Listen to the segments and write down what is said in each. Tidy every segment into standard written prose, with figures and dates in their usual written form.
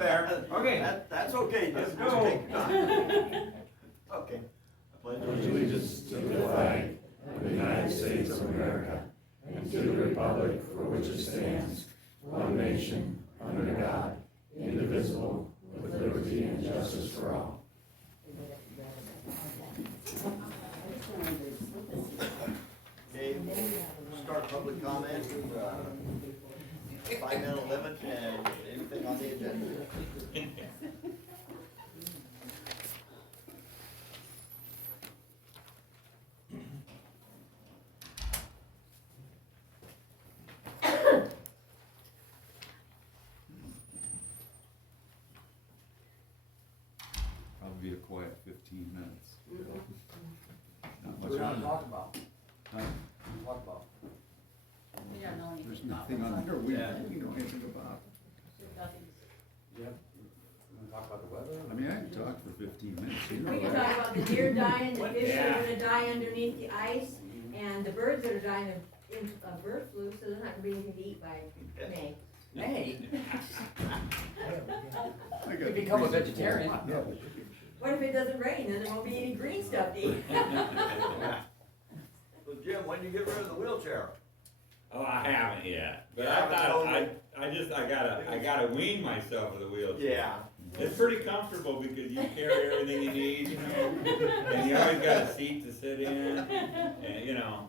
there. Okay. That's okay, Let's just go. take your time. Okay. I pledge allegiance to the flag of the United States of America and to the republic for which it stands, one nation, under God, indivisible, with liberty and justice for all. Okay, we'll start public comment, 5-minute limit, and anything on the agenda. Probably be a quiet 15 minutes. Not What much do you want on to there. talk about? Huh? Talk about. We don't know anything. There's about nothing this on there we Yeah. know anything about. Nothing. You want to talk about the weather? I mean, I can talk for 15 minutes. You know, We can right? talk about the deer dying, the fish Yeah. are gonna die underneath the ice, and the birds that are dying of bird flu, so there's not gonna be anything to eat by May. Hey, I got you become a reason for it. vegetarian. Yeah. What if it doesn't rain, then there won't be any green stuff to eat? So Jim, when you get rid of the wheelchair? Oh, I haven't yet, but You I haven't thought, told I gotta wean myself with a wheelchair. Yeah. It's pretty comfortable because you carry everything you need, you know, and you always got a seat to sit in, and, you know.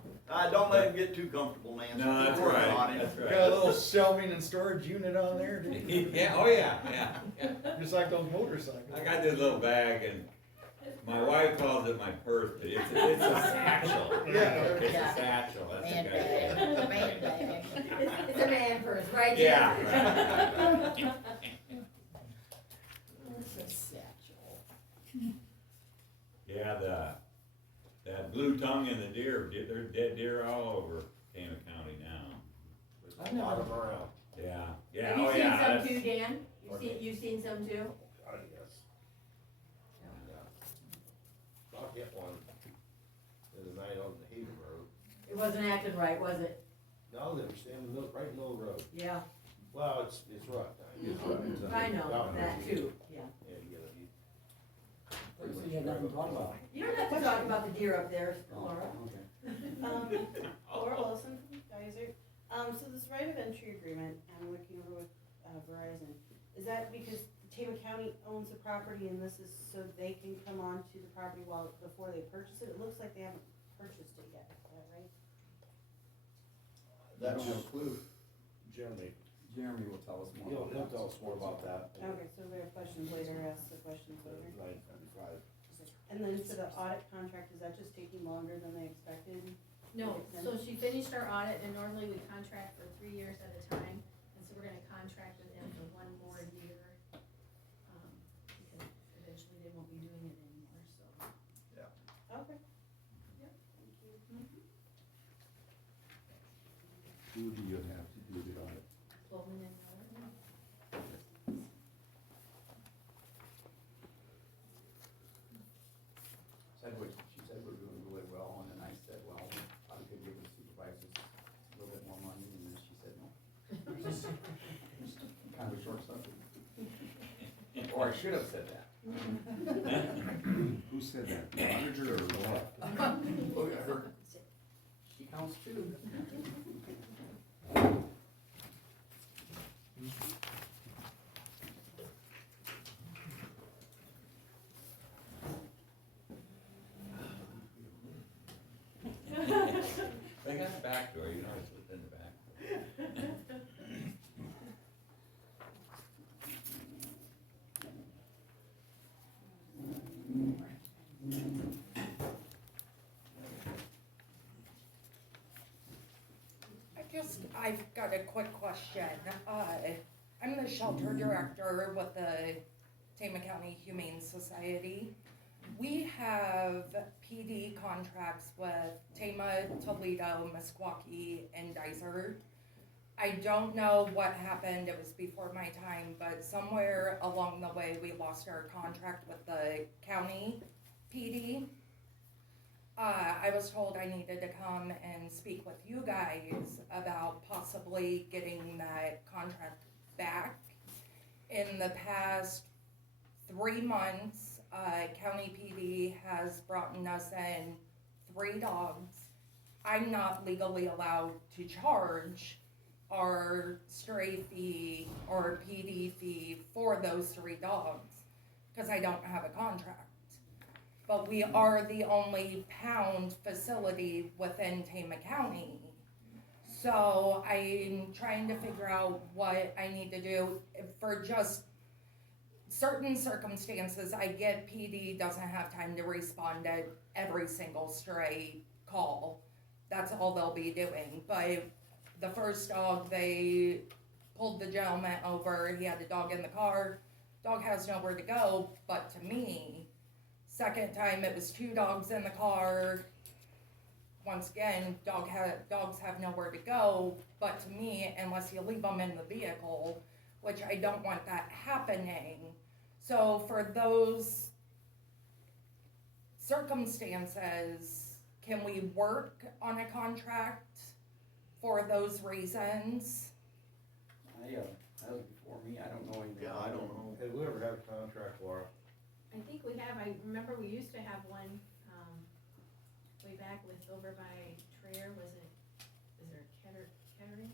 Don't let him get too comfortable, man. No, that's Keep working right, on it. that's Got a little right. shelving and storage unit on there, do you? Yeah, oh yeah, yeah. Just like those motorcycles. I got this little bag and my wife calls it my purse, but it's a satchel. Yeah. It's a satchel, that's Man the bag, guy. man bag. It's a man purse, right? Jim? Yeah. It's a satchel. Yeah, that blue tongue and the deer, there's dead deer all over Tama County now. I've never been around. Yeah, Have you oh seen yeah. some that's- too, Dan? You've seen some too? Yes. I'll get one the other night on the Haven Road. It wasn't acting right, was it? No, they were standing in the middle, right in the middle of the road. Yeah, Well, it's rough time. It's right, it's I under- know, that too, yeah. Yeah, you gotta be. So you had nothing to talk about. You don't have to talk about the deer up there, Laura. Okay. Laura Wilson from Geyser. So this right of entry agreement, I'm working over with Verizon, is that because Tama County owns the property and this is so they can come onto the property before they purchase it? It looks like they haven't purchased it yet, is that right? That's a clue. Jeremy, Jeremy will tell us more. he'll tell us more about that. Okay, so if we have questions later, ask the questions later. 9:35. And then for the audit contract, is that just taking longer than they expected? No, so she finished our audit, and normally we contract for 3 years at a time, and so we're gonna contract with them for 1 more year. Because eventually they won't be doing it anymore, so. Okay. Yep. Thank you. Who do you have to do the audit? Coleman and Miller. She said we're doing really well, and then I said, well, I could give the supervisors a little bit more money, and then she said no. Kind of a short subject. Or I should have said that. Who said that? The auditor or what? Look at her. She counts too. They got the back door, you know, it's within the back. I've got a quick question. I'm the shelter director with the Tama County Humane Society. We have PD contracts with Tama, Toledo, Meskwaki, and Geyser. I don't know what happened, it was before my time, but somewhere along the way we lost our contract with the county PD. I was told I needed to come and speak with you guys about possibly getting that contract back. in the past 3 months, County PD has brought us in 3 dogs. I'm not legally allowed to charge our stray fee or PD fee for those 3 dogs because I don't have a contract. But we are the only pound facility within Tama County. So I'm trying to figure out what I need to do for just certain circumstances. I get PD doesn't have time to respond to every single stray call. That's all they'll be doing. But the first dog, they pulled the gentleman over. He had the dog in the car. Dog has nowhere to go but to me. Second time, it was 2 dogs in the car. Once again, dogs have nowhere to go but to me unless you leave them in the vehicle, which I don't want that happening. So for those circumstances, can we work on a contract for those reasons? That was before me, I don't know anything. Yeah, I don't know. Have we ever had a contract, Laura? I think we have, I remember we used to have one, way back with over by Traer, is there Kettering?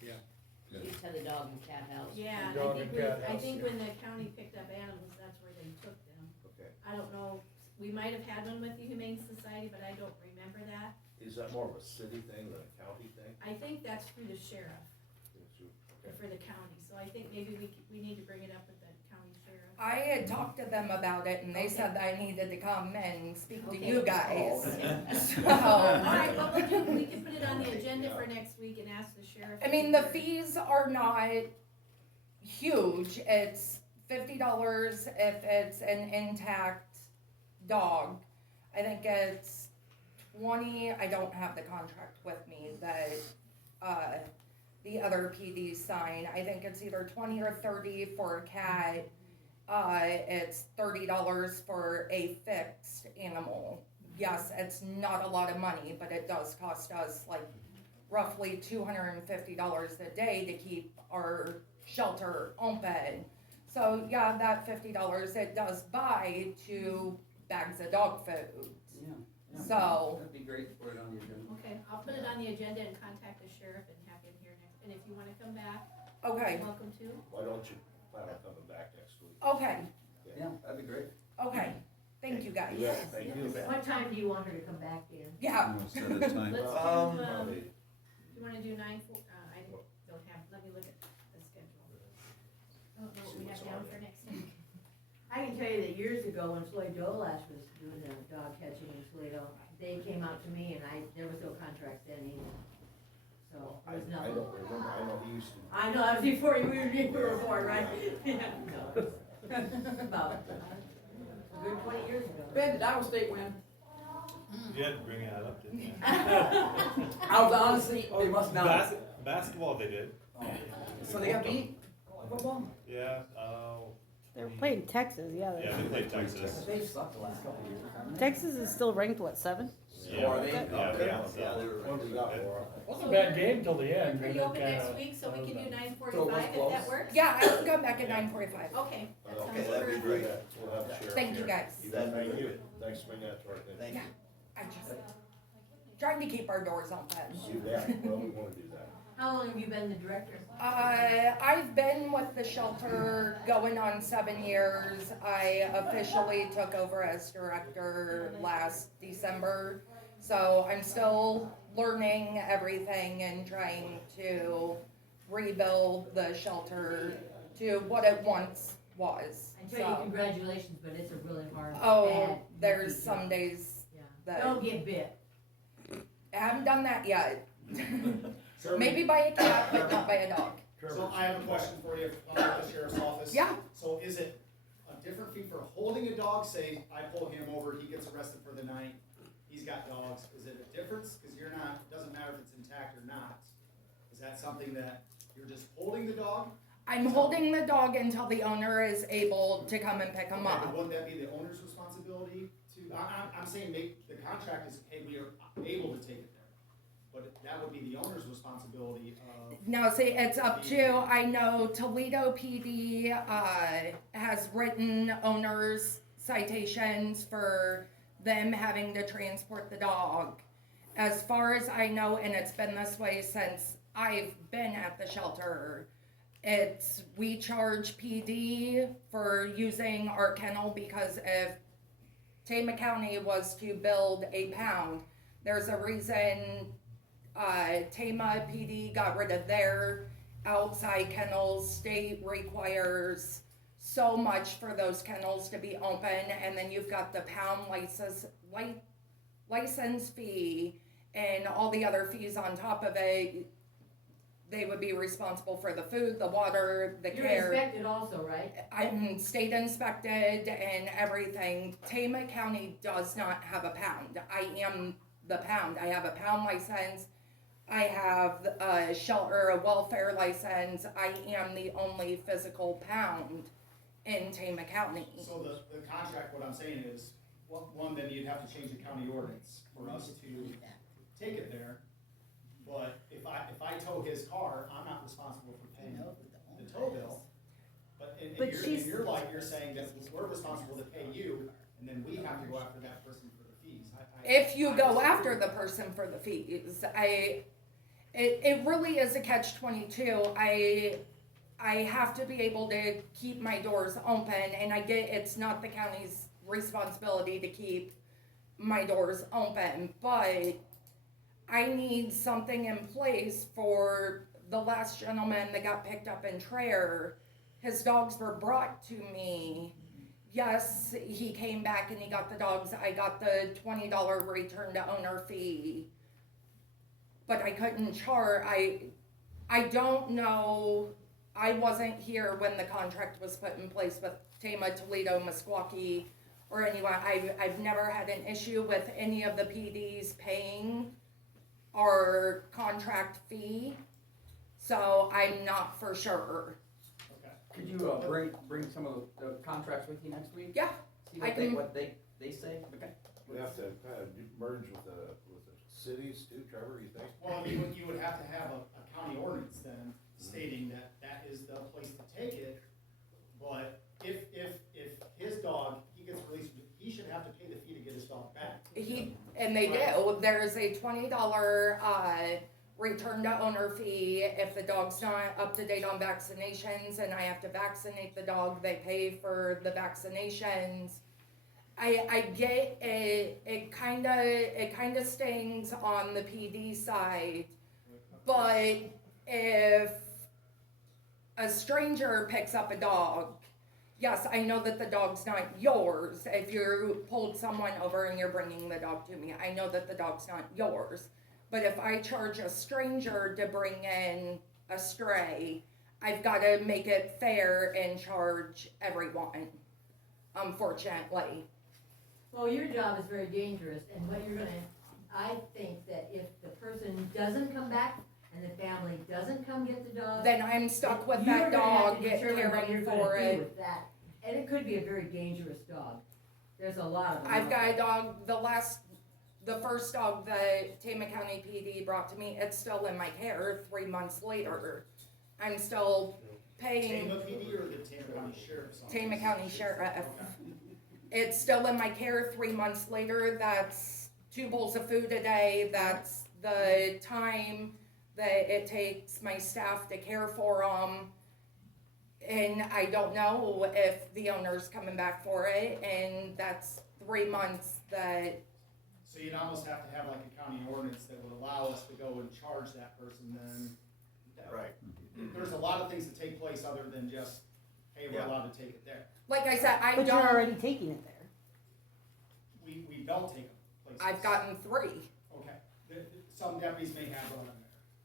You just had a dog and cat house. Yeah, Dog and cat I house, think yeah. when the county picked up animals, that's where they took them. Okay. I don't know, we might have had one with the Humane Society, but I don't remember that. Is that more of a city thing than a county thing? I think that's through the sheriff, Okay. for the county, so I think maybe we need to bring it up with the county sheriff. I had talked to them about it and they said that I needed to come and speak to Okay. you guys. So, Alright, well, we can put it on the agenda for next week and ask the sheriff. I mean, the fees are not huge. It's $50 if it's an intact dog. I think it's 20, I don't have the contract with me that, the other PD sign. I think it's either 20 or 30 for a cat. It's $30 for a fixed animal. Yes, it's not a lot of money, but it does cost us like roughly $250 a day to keep our shelter open. So yeah, that $50, it does buy 2 bags of dog food. Yeah. So- That'd be great to put it on the agenda. Okay, I'll put it on the agenda and contact the sheriff and have him here next, and if you wanna come back, Okay, you're welcome to. Why don't you plan on coming back next week? okay, Yeah, that'd be great. okay. Thank you guys. Yeah, thank you. What time do you want her to come back in? Yeah, You know, set a time. Let's do, Probably you wanna do 9:00, I don't have, let me look at the schedule. I don't know what we have down for next week. I can tell you that years ago, when Floyd Dolash was doing the dog catching in Toledo, they came out to me and there was no contracts then either. So, I there was don't nothing. remember, I know he used to. I know, that was before you were born, right? Yeah, no. About a good 20 years ago. Ben, did Iowa State win? You had to bring that up, didn't you? I was honestly, they must not. Basketball they did. So they got beat? Football? Yeah, They're playing Texas, yeah. yeah, they played Texas. They've sucked the last couple of years, haven't they? Texas is still ranked, what, 7? Yeah. Are they? Yeah, Yeah, they were. What do you got, Laura? Wasn't a bad game till the We're end. pretty and it open next kinda- week, so we can do 9:45 So it was if that close. works? yeah, I can come back at 9:45. Okay, that sounds Okay, that'd be perfect. great. We'll have the sheriff Thank you here. guys. You bet, thank you. Thanks for bringing that to our attention. Yeah, I just, trying to keep our doors open. You bet, well, we wanna do that. How long have you been the director? I've been with the shelter going on 7 years. I officially took over as director last December. So I'm still learning everything and trying to rebuild the shelter to what it once was. I tell you, So, congratulations, but it's a really hard, oh, bad, there's yucky some job. days Yeah. that Don't get bit. I haven't done that yet. Sir, Maybe by a cat, but not by a dog. So I have a question for you from the sheriff's office. Yeah. So is it a different fee for holding a dog? Say I pull him over, he gets arrested for the night, he's got dogs. Is it a difference? Cause you're not, it doesn't matter if it's intact or not. Is that something that you're just holding the dog? I'm holding the dog until the owner is able to come and pick him Okay, but up. wouldn't that be the owner's responsibility to, I'm saying make, the contract is, hey, we are able to take it there. But that would be the the owner's responsibility of, No, see, it's up to, I know Toledo PD, has written owners citations for them having to transport the dog. As far as I know, and it's been this way since I've been at the shelter, we charge PD for using our kennel, because if Tama County was to build a pound, there's a reason Tama PD got rid of their outside kennels. State requires so much for those kennels to be open, and then you've got the pound license fee and all the other fees on top of it. They would be responsible for the food, the water, the You're care. inspected also, right? I'm state inspected and everything. Tama County does not have a pound. I am the pound. I have a pound license. I have a shelter, a welfare license. I am the only physical pound in Tama County. so the contract, what I'm saying is, one, then you'd have to change the county ordinance for us to take it there. But if I tow his car, I'm not responsible for paying the tow bill. But in your life, you're saying that we're responsible to pay you, and then we have to go after that person for the fees. If you go after the person for the fees, it really is a catch-22. I have to be able to keep my doors open, and I get it's not the county's responsibility to keep my doors open, but I need something in place for the last gentleman that got picked up in Traer. His dogs were brought to me. Yes, he came back and he got the dogs. I got the $20 return to owner fee, but I couldn't charge. I don't know. I wasn't here when the contract was put in place with Tama, Toledo, Meskwaki, or anyone. I've never had an issue with any of the PDs paying our contract fee, so I'm not for sure. Okay. Could you bring some of the contracts with you next week? Yeah, See I can- what they say? Okay. We have to kind of merge with the cities too, Trevor, you think? Well, you would have to have a county ordinance then stating that is the place to take it. But if his dog, he gets released, he should have to pay the fee to get his dog back. And they do. There's a $20 return to owner fee if the dog's not up to date on vaccinations and I have to vaccinate the dog. They pay for the vaccinations. I get it. It kind of stings on the PD side, but if a stranger picks up a dog, yes, I know that the dog's not yours. If you pulled someone over and you're bringing the dog to me, I know that the dog's not yours. But if I charge a stranger to bring in a stray, I've got to make it fair and charge everyone, unfortunately. Well, your job is very dangerous, and what you're gonna, I think that if the person doesn't come back and the family doesn't come get the dog, Then I'm stuck with you're that gonna have dog to determine what caring you're for gonna do it. with that. And it could be a very dangerous dog. There's a lot of them. I've out got a there. dog, the first dog that Tama County PD brought to me, it's still in my care 3 months later. I'm still paying Tama PD or the Tama County Sheriff's Office? Tama County Sheriff. Okay. It's still in my care 3 months later. That's 2 bowls of food a day. That's the time that it takes my staff to care for them. And I don't know if the owner's coming back for it, and that's 3 months that, So you'd almost have to have like a county ordinance that would allow us to go and charge that person then. Right. There's a lot of things that take place other than just, hey, we're Yeah. allowed to take it there. like I said, I But you're don't, already taking it there. We don't take them places. I've gotten 3. Okay, some deputies may have one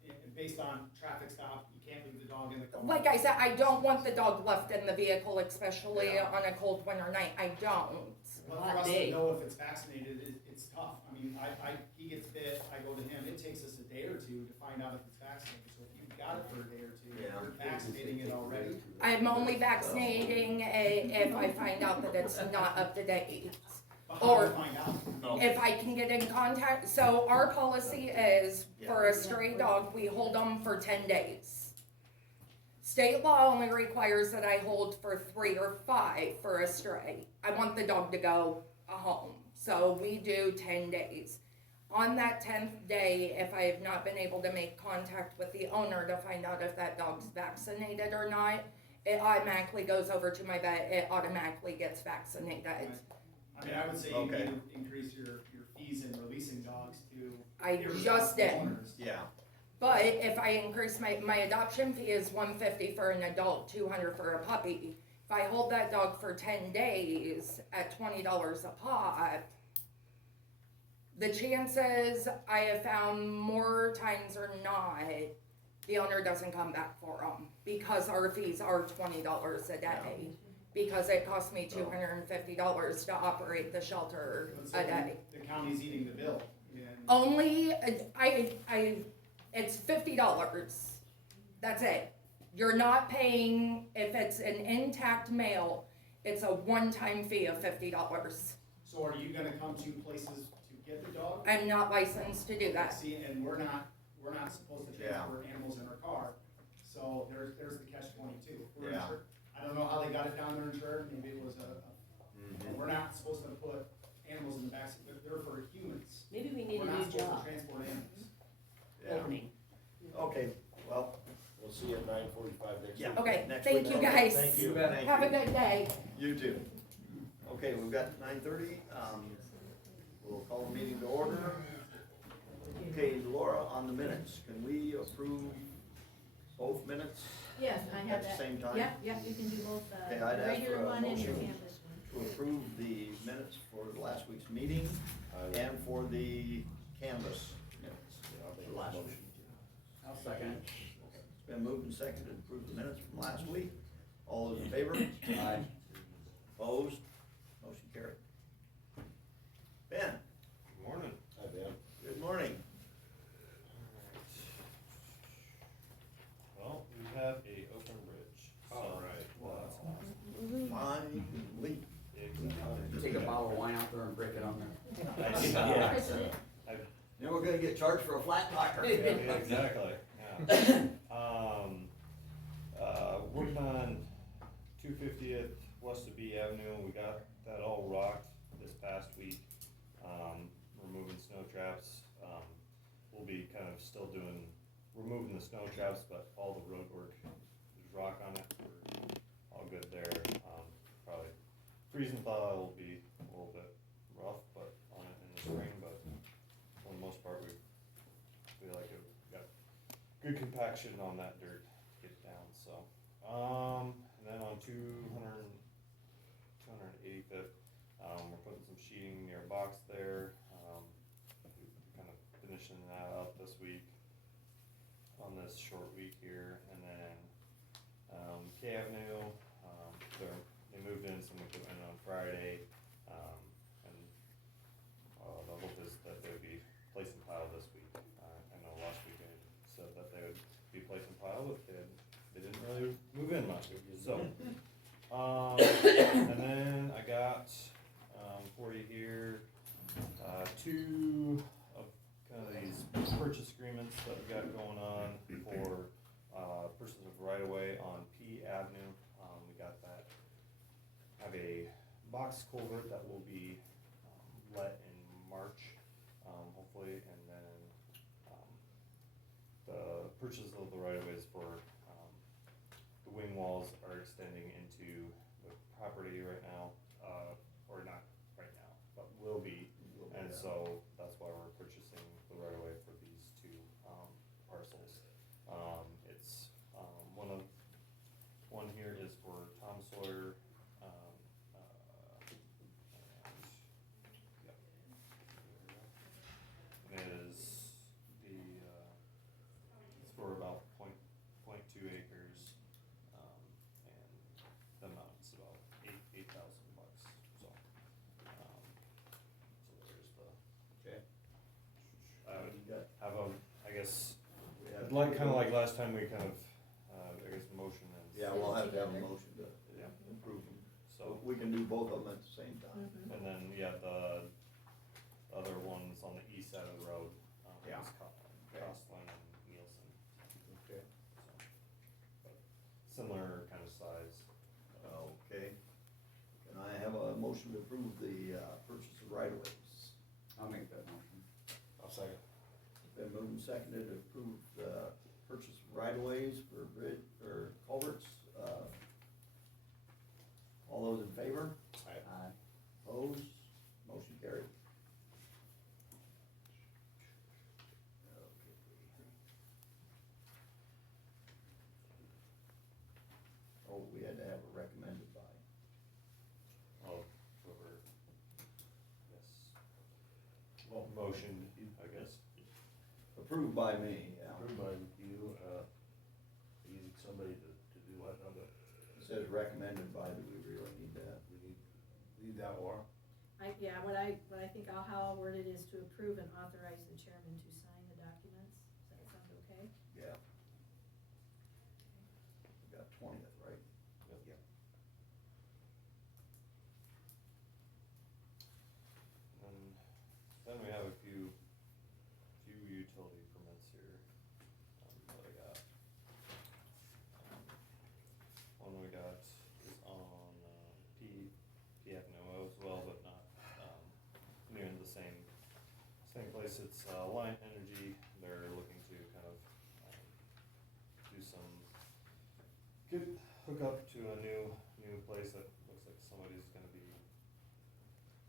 there, based on traffic stop, you can't leave the dog in the car. Like I said, I don't want the dog left in the vehicle, especially Yeah. on a cold winter night. I don't. But for us to know if it's vaccinated, it's tough. I mean, he gets bit, I go to him, it takes us a day or two to find out if it's vaccinated. So if you've got it for a day or two, Yeah. you're vaccinating it already. I'm only vaccinating if I find out that it's not up to date. How Or- do I find out? If I can get in contact, so our policy is for a stray dog, we hold them for 10 days. State law only requires that I hold for 3 or 5 for a stray. I want the dog to go home, so we do 10 days. On that 10th day, if I have not been able to make contact with the owner to find out if that dog's vaccinated or not, it automatically goes over to my vet, it automatically gets vaccinated. I mean, I would say you Okay. need to increase your fees in releasing dogs to. I just did. owners. Yeah, But if I increase my adoption fee is $150 for an adult, $200 for a puppy. If I hold that dog for 10 days at $20 a pop, the chances I have found more times or not, the owner doesn't come back for them because our fees are $20 a day. Because it costs me $250 to operate the shelter Let's a say day. the county's eating the bill, and Only, it's $50. That's it. You're not paying, if it's an intact male, it's a one-time fee of $50. so are you gonna come to places to get the dog? I'm not licensed to do that. See, and we're not supposed to Yeah. transport animals in our car, so there's the catch-22. We're Yeah. insured. I don't know how they got it down there insured, maybe it was Mhm. we're not supposed to put animals in the backseat, they're for humans. Maybe we need We're a not new supposed job to transport animals. yeah. opening. Okay, well, We'll see you at 9:45 next week. yeah. Okay, next thank week. you guys. Thank you. Thank Have a you. good day. You too. Okay, we've got 9:30, we'll call the meeting to order. Okay, Laura, on the minutes, can we approve both minutes Yes, I have at the that. same time? Yep, you can do both Okay, the I'd ask regular for a one and your motion. canvas one. To approve the minutes for last week's meeting and for the canvas minutes. I'll make for a last motion. week. I'll second it. It's been moved and seconded to approve the minutes from last week. All those in favor? Aye. Opposed? Motion carried. Ben, Good morning. Hi, Ben. good morning. Well, we have a open bridge. All right. Well, that's awesome. Finally. Exactly. Take a bottle of wine out there and break it on there. Yeah. President. Then we're gonna get charged for a flat tire. Yeah, exactly, yeah. Working on 250th west of B Avenue, we got that all rocked this past week. Removing snow traps, we'll be kind of still removing the snow traps, but all the road work, there's rock on it, we're all good there. Probably freezing thaw will be a little bit rough, but on it in the spring, but for the most part, we feel like it got good compaction on that dirt to get down, so. And then on 285th, we're putting some sheeting near a box there, kind of finishing that up this week, on this short week here, and then, K Avenue, they moved in some equipment on Friday, and, the hope is that they would be placing pile this week. I know last week they said that they would be placing pile, but they didn't really move in much, so. And then I got, for you here, two of kind of these purchase agreements that we got going on for, purchase of right of way on P Avenue. We got that, have a box culvert that will be, let in March, hopefully, and then, the purchase of the right of ways for, the wing walls are extending into the property right now, or not right now, but will be. And so that's why we're purchasing the right of way for these two, parcels. It's, one here is for Tom Sawyer, and is the, it's for about point two acres, and the amount's about $8,000, so, so there's the. Okay. I would You got- have a, I guess, we have- kinda like last time, we kind of, I guess motion and. Yeah, we'll have to have a motion to Yeah, approve them. so, So we can do both of them at the same time. Mhm. And then, yeah, the other ones on the east side of the road, Yeah. is Costland and Nielsen, Okay. so. But similar kind of size. Okay. Can I have a motion to approve the, purchase of right-of-ways? I'll make that motion. I'll second. Been moved and seconded to approve the purchase of right-of-ways for bridge, for culverts, all those in favor? Aye. Opposed? Motion carried. Oh, we had to have a recommended by. Oh, whoever, yes. Well, motion, I guess. Approved by me, yeah. Approved by you, you need somebody to do what, now, but It says recommended by, do we really need that? we need that, Laura? Yeah, what I think how I'll word it is to approve and authorize the chairman to sign the documents. Does that sound okay? Yeah. We got 20th, right? Yep. Then we have a few utility permits here, that I got. One we got is on, P Ave as well, but not, near the same place. It's, Alliant Energy. They're looking to kind of, do some, hook up to a new place that looks like somebody's gonna be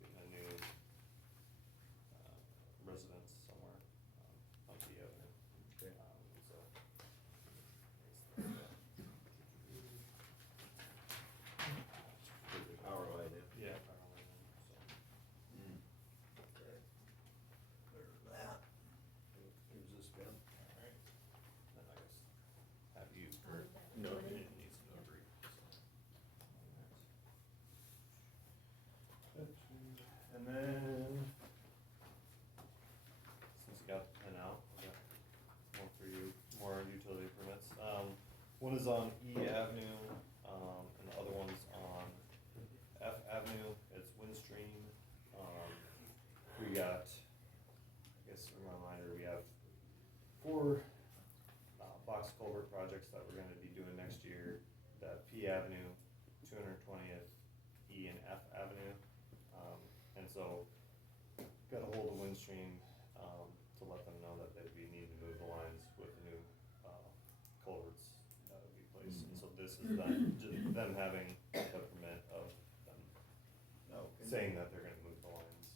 getting a new, residence somewhere, on P Avenue. Okay. So. Put the power line in. Yeah, power line in, so. Okay. There's that. Here's this pen. Alright, then I guess have you I'll for, leave that no, recorded. it needs notary, so. And then, since you got the pen out, I got one for you, more utility permits. One is on E Avenue, and the other one's on F Avenue, it's Windstream. We got, I guess, a reminder, we have 4 box culvert projects that we're gonna be doing next year. The P Avenue, 220th, E and F Avenue. And so, got a hold of Windstream, to let them know that we need to move the lines with the new, culverts that would be placed. And so this is them having the permit of them Okay. saying that they're gonna move the lines.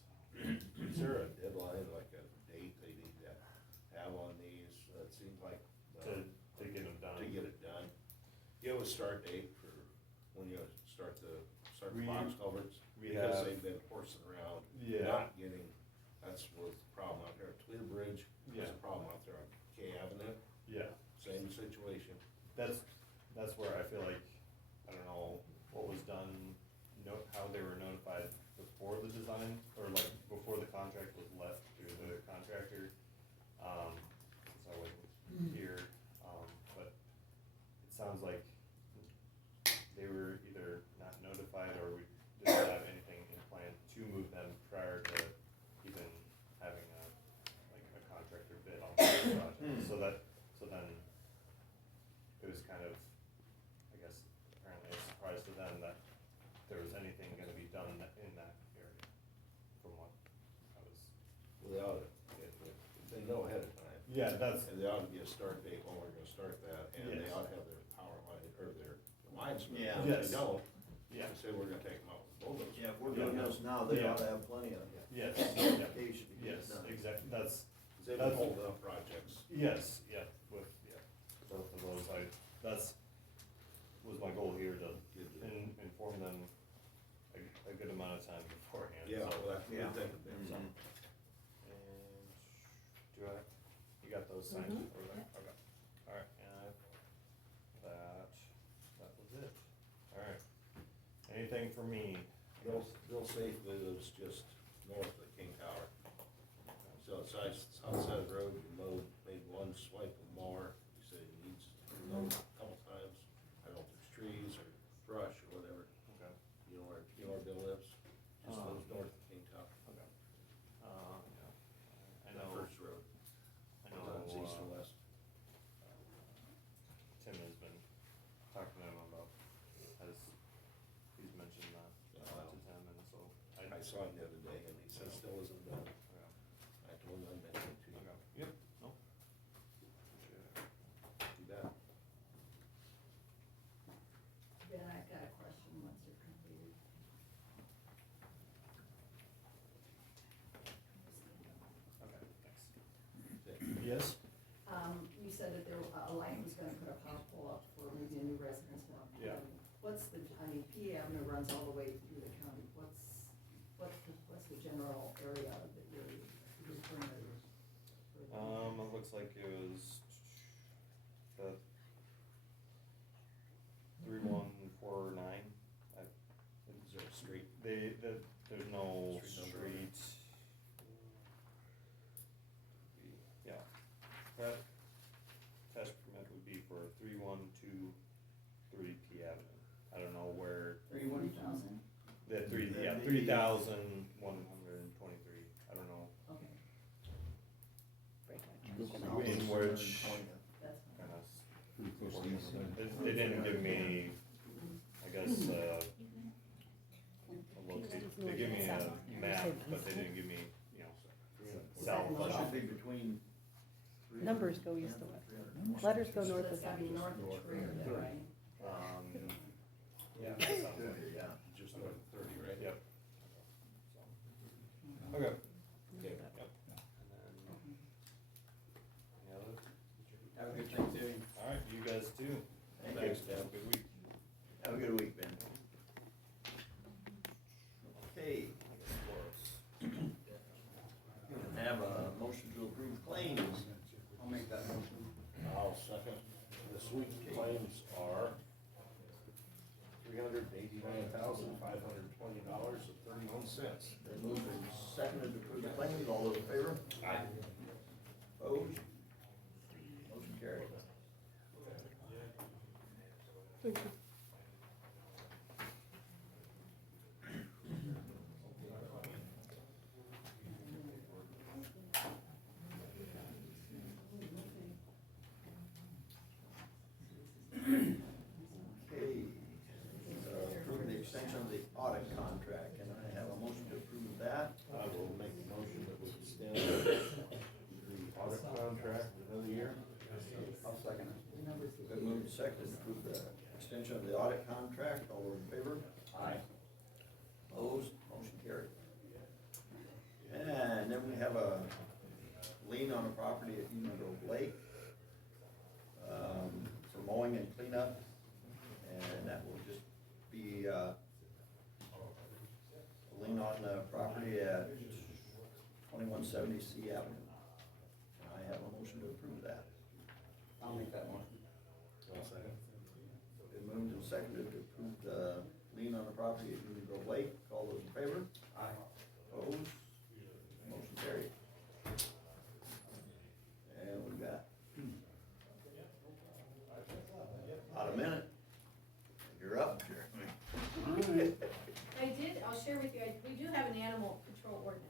Is there a deadline, like a date they need to have on these? It seems like. To get them done. To get it done. You have a start date for when you start the We- box culverts? we Because have- they've been horsing around, Yeah. not getting, that's was the problem out there at Clear Bridge. There's Yeah. a problem out there on K Avenue, Yeah, same situation. that's where I feel like, I don't know what was done, how they were notified before the design, or like before the contract was left to the contractor. Since I wasn't here, but it sounds like they were either not notified or we didn't have anything in plan to move them prior to even having a contractor bid on the project. So then it was kind of, I guess, apparently a surprise to them that there was anything gonna be done in that area, from what I was. Well, they ought to, if they know ahead of time. Yeah, that's, And there ought to be a start date when we're gonna start that, and they Yes. ought to have their power line, or their lines. Yeah. If Yes. they don't, yeah, they say we're gonna take them out with bulldozers. Yeah, if we're doing this now, they Yeah. ought to have plenty of yes, notification to get yes, it done. exactly, that's, They've been holding up projects. yes, both of those, was my goal here to inform them a good amount of time beforehand, so. Yeah, well, that's a Yeah. good thing to do. Mhm. And, you got those signed Mhm. over there? Okay, alright, and that was it, alright. Anything for me? Bill Safely lives just north of the King Tower. So it's outside of the road, you made one swipe of mower, he said he needs to mow a couple times. I don't know if there's trees or brush or whatever, Okay. you know where signed the other day, and he said still isn't done. I told him I'd mention it to you. Yep, no. Do that. Ben, I've got a question once you're completed. Okay, thanks. Yes? You said that Alliant was gonna put a power pole up for maybe a new residence now. Yeah. What's the, I mean, P Avenue runs all the way through the county, what's the general area that you're referring to? It looks like it was the 3149. Is there a street? There's no Street number. street. Yeah. That test permit would be for 3123 P Avenue. I don't know where, 31,000, the three, yeah, That'd be- 3,123, I don't know. okay, In which that's fine. kind of, Pretty close to east side. they didn't give me, I guess, a location. They gave me a map, but they didn't give me, you know, south. So it should be between. Numbers go east to west. Letters go north to That's gotta south. be north of Trier, there, right? Yeah, that sounds right, Yeah. Just north of 30, right? yep. Okay. Okay. Yep. And then, any other? Have a good Thanksgiving. Alright, you guys too. Thanks, Have Ben. a good week. Have a good week, Ben. Okay. Have a motion to approve claims. I'll make that motion. I'll second. This week's claims are $389,520.31. Then moved and seconded to approve the claims, all those in favor? Aye. Opposed? Motion carried. Okay, approve the extension of the audit contract, and I have a motion to approve that. I will make the motion that we extend the audit contract for another year. I'll second it. Been moved and seconded to approve the extension of the audit contract, all those in favor? Aye. Opposed, motion carried. And then we have a lien on a property at Union Grove Lake, for mowing and cleanup, and that will just be, a lien on the property at 2170 C Avenue. And I have a motion to approve that. I'll make that motion. I'll second. Been moved and seconded to approve the lien on the property at Union Grove Lake, all those in favor? Aye. Opposed? Motion carried. And we got about a minute. You're up, Jeremy. I'll share with you, we do have an animal control ordinance.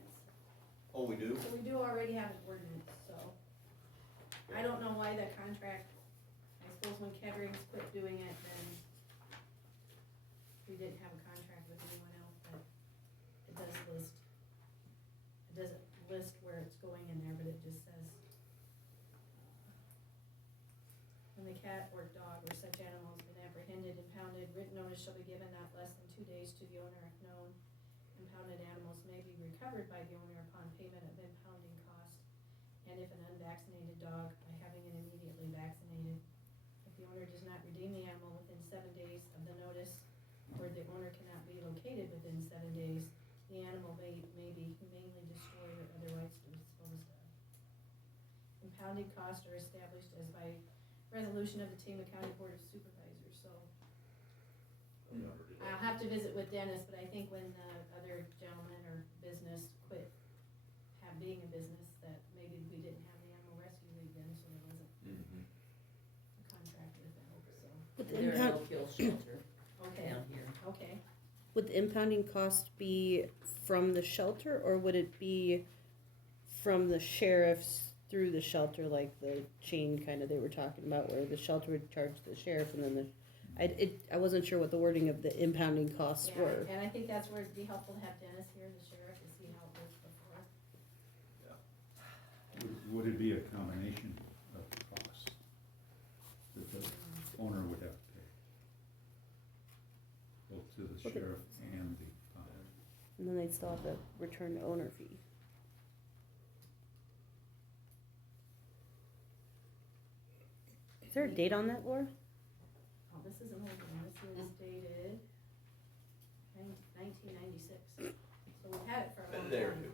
Oh, we do? So we do already have an ordinance, so. I don't know why the contract, I suppose when Kettering's quit doing it, then we didn't have a contract with anyone else, but it doesn't list where it's going in there, but it just says, when the cat or dog or such animal has been apprehended, impounded, written notice shall be given not less than 2 days to the owner if known. Impounded animals may be recovered by the owner upon payment of impounding cost, and if an unvaccinated dog, by having it immediately vaccinated. If the owner does not redeem the animal within 7 days of the notice, or the owner cannot be located within 7 days, the animal may be humanely destroyed or otherwise disposed of. Impounding costs are established as by resolution of the Tama County Board of Supervisors, so. I'll have to visit with Dennis, but I think when the other gentleman or business quit being a business, that maybe we didn't have the animal rescue league then, so there wasn't a contract with them, so. Would the They're a impound, no-kill shelter Okay, down here. okay. would the impounding cost be from the shelter, or would it be from the sheriff's through the shelter, like the chain kind of they were talking about, where the shelter would charge the sheriff and then the I wasn't sure what the wording of the impounding costs Yeah, were. and I think that's where it'd be helpful to have Dennis here, the sheriff, to see how it works before. Would it be a combination of costs that the owner would have to pay? Both to the Okay. sheriff and the, And then they'd still have to return the owner fee. Is there a date on that, Laura? Oh, this is an old one, this is dated 1996, so we've had it for a long There. time.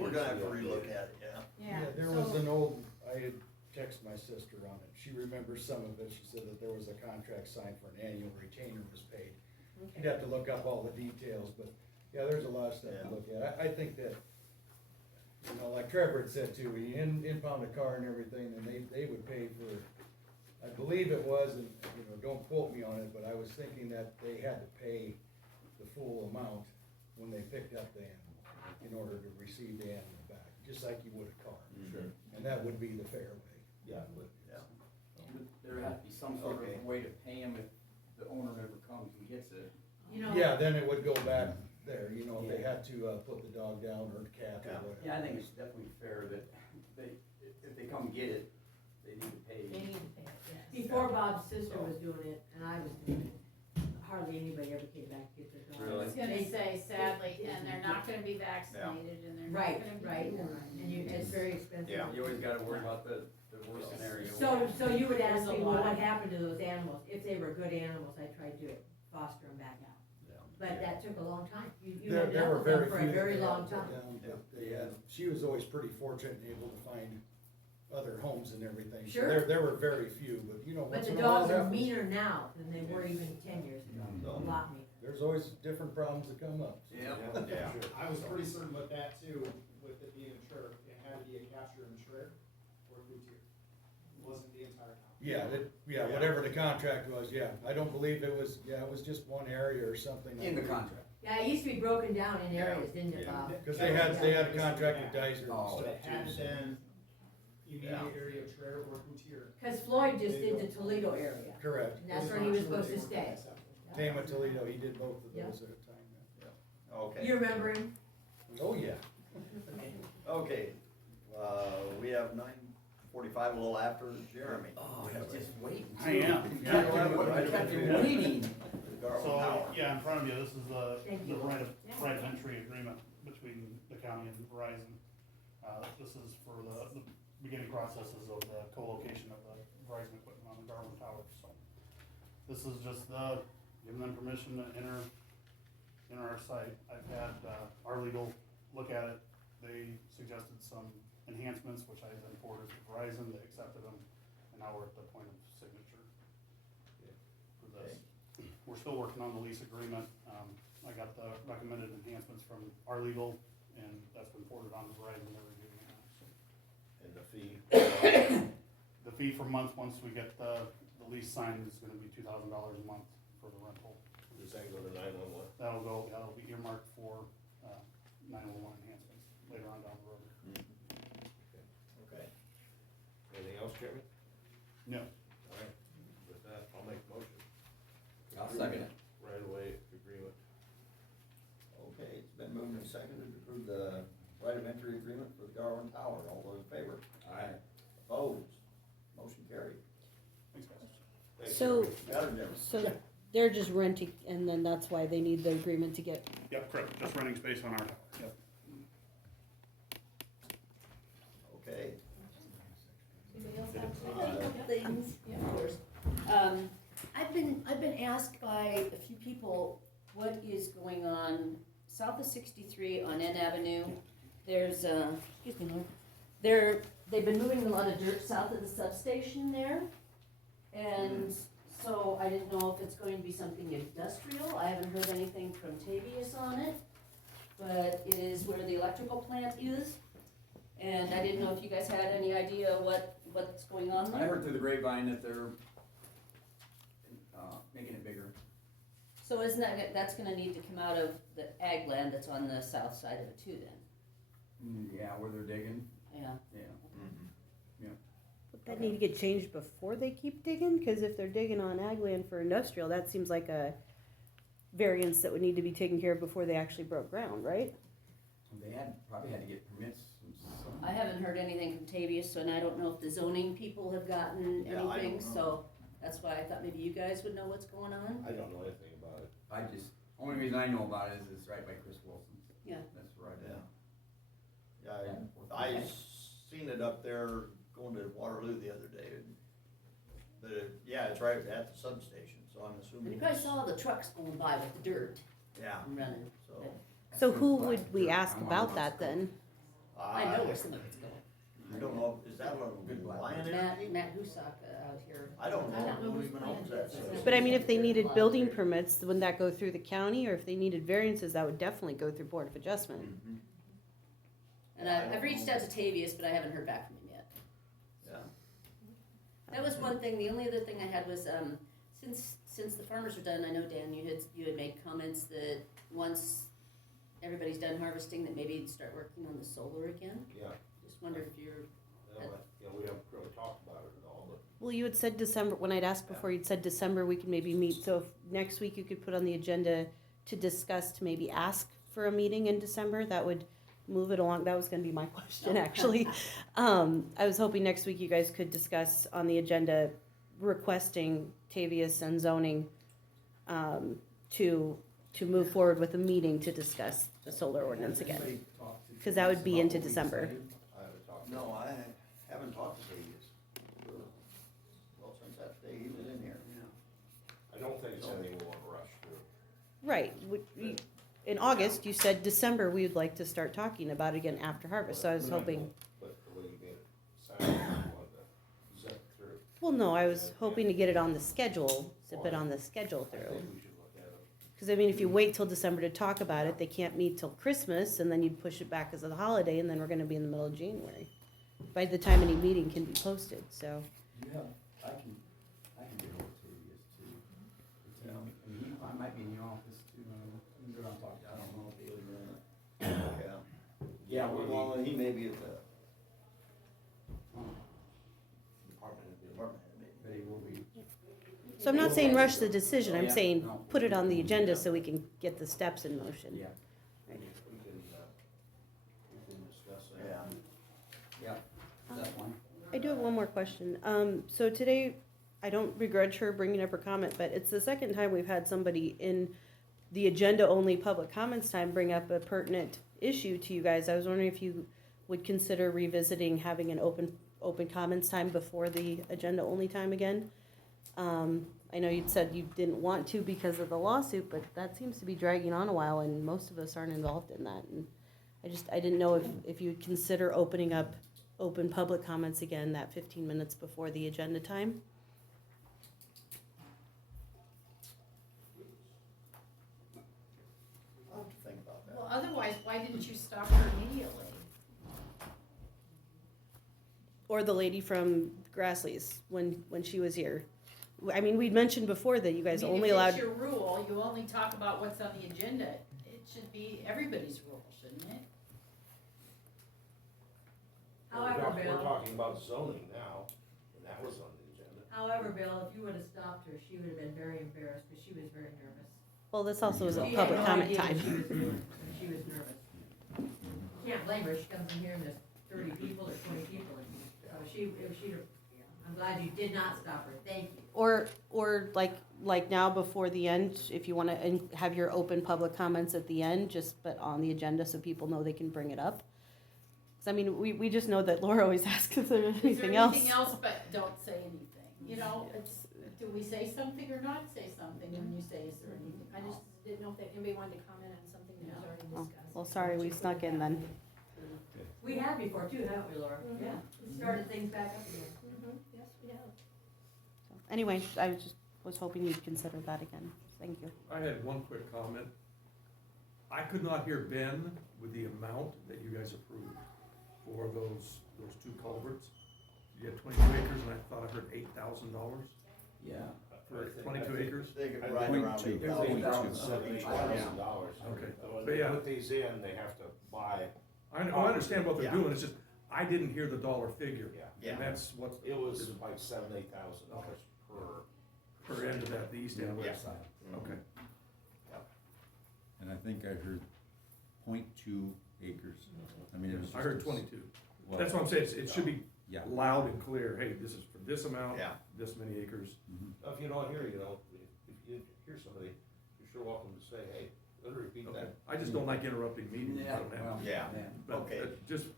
We're gonna have to relook at it, yeah. Yeah, There was so- an old, I had texted my sister on it, she remembers some of it, she said that there was a contract signed for an annual retainer was paid. You'd Okay. have to look up all the details, but, yeah, there's a lot of stuff to Yeah. look at. I think that, you know, like Trevor had said too, we impound a car and everything, and they would pay for, I believe it was, and, you know, don't quote me on it, but I was thinking that they had to pay the full amount when they picked up the animal, in order to receive the animal back, just like you would a car. Sure. And that would be the fair way. Yeah, but, yeah. There has to be some sort Okay. of way to pay him if the owner never comes and gets it. You know. Yeah, then it would go back there, you know, if they had to, put the dog down or the cat or Yeah. whatever. Yeah, I think it's definitely fair that if they come get it, they need to pay. They need to pay it, yes. Before Bob's sister was doing it, and I was doing it, hardly anybody ever came back to get their dog. Really? I was gonna say sadly, and they're not gonna be vaccinated, and they're not Right, gonna be. right, and you, it's very expensive. Yeah. You always gotta worry about the worst scenario. So you would ask There's a me, well, lot. what happened to those animals? If they were good animals, I tried to foster them back out. But that took a long time. You ended There up were with them very for few a that very they had long to put time. down, but they had, she was always pretty fortunate and able to find other homes and everything. So Sure. There were very few, but you know, But once the in a while dogs it are happens. meaner now than they were even 10 years ago, a lot meaner. There's always different problems that come up. Yeah. I was pretty certain with that too, with it being insured, it had to be a capture insured or a routier. It wasn't the entire town. Yeah, whatever the contract was, yeah. I don't believe it was, it was just one area or something. In the contract. Yeah, it used to be broken down in areas, didn't it, Bob? Cause they had a contract with Dicer and Oh, stuff But it had too. to so- been Yeah. immediate area of Traer or routier. Cause Floyd just did the Toledo area, Correct. and that's where he was supposed to stay. Tama Toledo, he did both of Yeah. those at a time. Okay. You remember him? Oh, yeah. Okay, we have 9:45, a little after Jeremy. Oh, he's just waiting. I am. Yeah, right Kept away. him waiting. Garwin So, Tower. yeah, in front of you, this is the Thank you. right of entry agreement between the county and Verizon. This is for the beginning processes of the co-location of the Verizon equipment on the Garwin Tower, so. This is just giving them permission to enter our site. I've had, our legal look at it. They suggested some enhancements, which I then forwarded to Verizon, they accepted them, and now we're at the point of signature for this. We're still working on the lease agreement. I got the recommended enhancements from our legal, and that's been forwarded on to Verizon, they're reviewing it now, so. And the fee. The fee for month, once we get the lease signed, is gonna be $2,000 a month for the rental. Does that go to 911? That'll be earmarked for, 911 enhancements later on down the road. Okay. Anything else, Jeremy? No. All right, with that, I'll make a motion. I'll second it. Right away agreement. Okay, it's been moved and seconded to approve the right of entry agreement for the Garwin Tower. All those in favor? Aye. Opposed? Motion carried. Thanks, guys. Thanks, So- Jeremy. Got it, Jeremy. So they're just renting, and then that's why they need the agreement to get. Yep, correct, just renting space on our tower, yep. Okay. Anybody else have Uh, anything? Things, of course. I've been asked by a few people what is going on south of 63 on N Avenue. There's, excuse me, Lord. They've been moving a lot of dirt south of the substation there. And so I didn't know if it's going to be something industrial. I haven't heard anything from Tavius on it. But it is where the electrical plant is. And I didn't know if you guys had any idea what's going on I there. heard through the grapevine that they're, making it bigger. So isn't that's gonna need to come out of the ag land that's on the south side of it too then? Yeah, where they're digging, Yeah. yeah. Mhm. But that that need to get changed before they keep digging? Cause if they're digging on ag land for industrial, that seems like a variance that would need to be taken care of before they actually broke ground, right? They probably had to get permits from some. I haven't heard anything from Tavius, so, and I don't know if the zoning people have gotten Yeah, I anything, don't know. so that's why I thought maybe you guys would know what's going on. I don't know anything about it. Only reason I know about it is it's right by Chris Wilson's. Yeah. That's where I Yeah. live. Yeah, I seen it up there going to Waterloo the other day. But yeah, it's right at the substation, so I'm And assuming. you guys saw the trucks going by with the dirt Yeah, and running. so. So who would we ask about that then? I know where some of it's going. I don't know, is that a good Alliant Energy? Matt Husak out here. I don't I don't know know who whose even plan owns it that. is. substation. But I mean, if they needed building permits, wouldn't that go through the county, or if they needed variances, that would definitely go through Board of Adjustment? Mhm. And I've reached out to Tavius, but I haven't heard back from him yet. Yeah. That was one thing. The only other thing I had was, since the farmers are done, I know, Dan, you had made comments that once everybody's done harvesting, that maybe you'd start working on the solar again. Yeah, Just wondered if you're, we haven't really talked about it at all, but. Well, you had said December, when I'd asked before, you'd said December, we could maybe meet, so if next week you could put on the agenda to discuss, to maybe ask for a meeting in December, that would move it along, that was gonna be my question, actually. I was hoping next week you guys could discuss on the agenda requesting Tavius and zoning, to move forward with a meeting to discuss the solar ordinance again. Cause that would be into December. I haven't talked. No, I haven't talked to Tavius. Well, since that day he was in here. I don't think it's anything we wanna rush through. Right, in August, you said December, we would like to start talking about it again after harvest, so I was hoping, But the way you made it sound, I wanted to zip through. well, no, I was hoping to get it on the schedule, zip it on the schedule I through. think we should look at it. Cause I mean, if you wait till December to talk about it, they can't meet till Christmas, and then you'd push it back as a holiday, and then we're gonna be in the middle of January. By the time any meeting can be posted, so, Yeah, I can get hold of Tavius too. Yeah. I might be in the office too, I don't talk, I don't know if he was in it. Yeah. Yeah, Well, he may be at the Department of department head meeting. But he will be. so I'm not saying rush the decision, Oh, I'm yeah, saying no. put it on the agenda so we can get the steps in motion. Yeah, We can discuss that. Yeah. yeah, that's one. I do have one more question. So today, I don't begrudge her bringing up her comment, but it's the second time we've had somebody in the agenda-only public comments time bring up a pertinent issue to you guys. I was wondering if you would consider revisiting having an open comments time before the agenda-only time again. I know you'd said you didn't want to because of the lawsuit, but that seems to be dragging on a while, and most of us aren't involved in that. And I didn't know if you'd consider opening up open public comments again, that 15 minutes before the agenda time. I'll have to think about that. Well, otherwise, why didn't you stop her immediately? Or the lady from Grassley's, when she was here. I mean, we'd mentioned before that you guys only allowed, If it's your rule, you only talk about what's on the agenda. It should be everybody's rule, shouldn't it? However, We're Bill, talking about zoning now, and that was on the agenda. however, Bill, if you would've stopped her, she would've been very embarrassed, because she was very nervous. well, this also was a She had public no comment idea what time. she was doing, and she was nervous. Can't blame her, she comes in here and there's 30 people or 20 people, and so I'm glad you did not stop her, thank you. Or like now before the end, if you wanna have your open public comments at the end, just, but on the agenda so people know they can bring it up. 'Cause I mean, we just know that Laura always asks if there's anything else. Is there anything else, but don't say anything, you know, do we say something or not say something when you say, is there anything? I just didn't know if anybody wanted to comment on something that was already Oh, discussed. well, sorry, we snuck in then. We have before too, haven't we, Laura? Mhm. Yeah, we started things back up again. Yes, we have. Anyway, I was hoping you'd consider that again. Thank you. I had one quick comment. I could not hear Ben with the amount that you guys approved for those two culverts. You had 22 acres, and I thought I heard $8,000 Yeah. for 22 acres. They could I ride think around $2,000. $8,000. Okay. But But they yeah. put these in, they have to buy. I understand what they're Yeah. doing, it's just, I didn't hear the dollar figure. Yeah. And that's what, It was like $7,000-8,000 per end of that, the east end, Yeah. west side. Okay. And I think I heard 0.2 acres. I mean, it was I heard just a- 22. well, That's what I'm saying, it should be Yeah. loud and clear, hey, this is for this amount, Yeah. this many acres. Mhm. If you don't hear, if you hear somebody, you're sure welcome to say, hey, let her repeat Okay. that. I just don't like interrupting meetings. Yeah, I don't have- well, Yeah. But Okay. just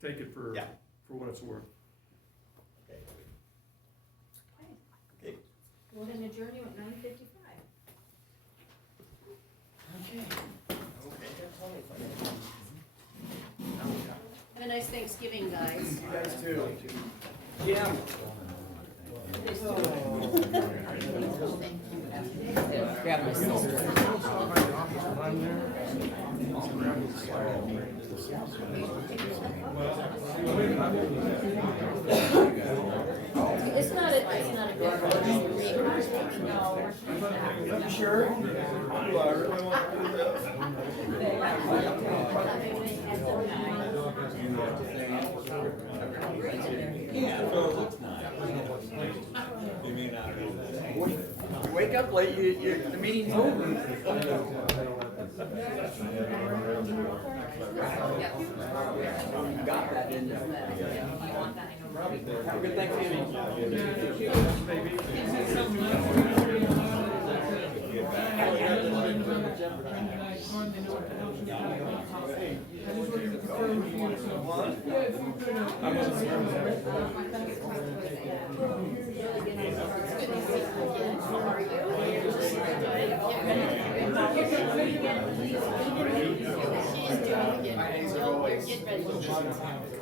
take it for Yeah. what it's worth. Okay. Okay. Go ahead and adjourn you at 9:55. Have a nice Thanksgiving, guys. You guys too. Yeah. Grab my sister. It's not a good one. No. Sure? Do I really want to do this? Yeah, so it looks nice. They may not be. You wake up late, the meeting's over. You got that, didn't you? Have a good Thanksgiving.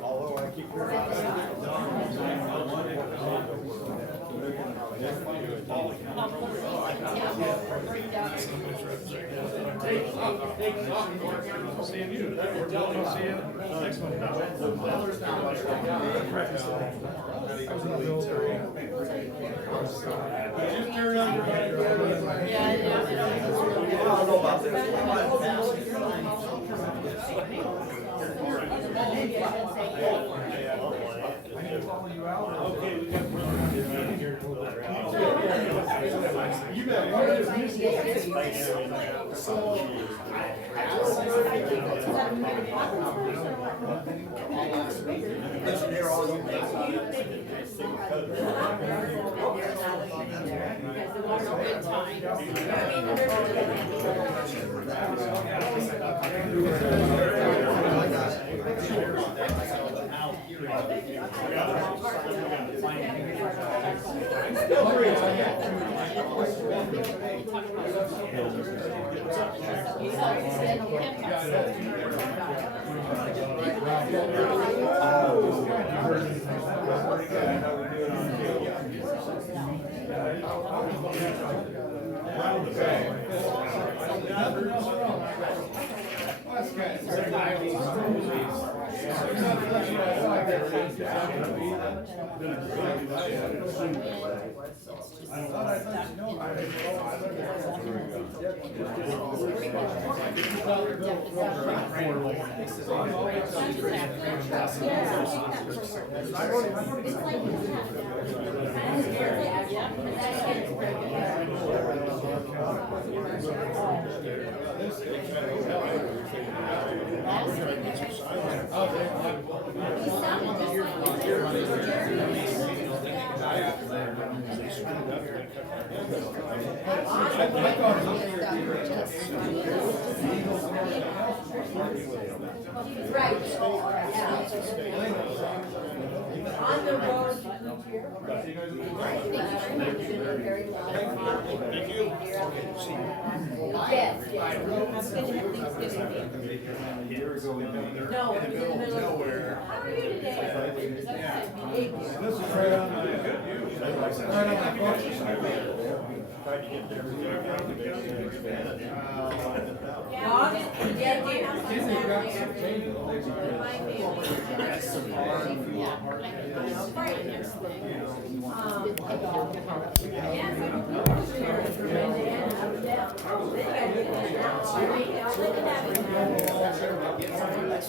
Although I keep Seeing you. We're going to see you next month. I was in the military. I don't know about this. Right, yeah. On the road to here. Very well. Thank you. Yes, yes. No, it's in the middle of nowhere. How are you today? This is right on my, right on my porch. Tried to get there.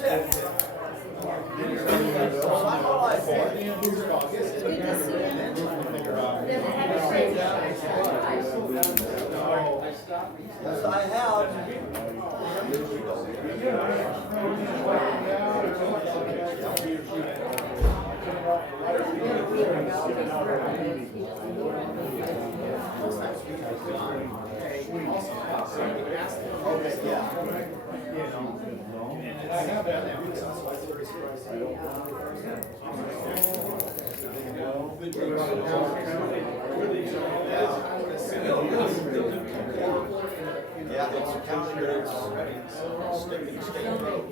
Yeah. Yes, I have. Okay, yeah. I have done that myself, so I was very surprised. Yeah, it's county, it's stick and state road.